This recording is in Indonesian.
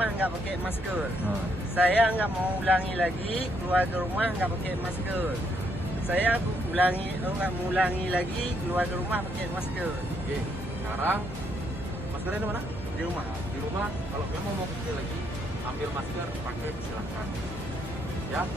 rumah nggak pakai masker. Saya nggak mau ulangi lagi keluar ke rumah nggak pakai masker. Saya nggak mau ulangi lagi keluar ke rumah pakai masker. Oke, sekarang maskernya di mana? Di rumah. Di rumah. Kalau memang mau pakai lagi, ambil masker, pakai, silahkan. Ya.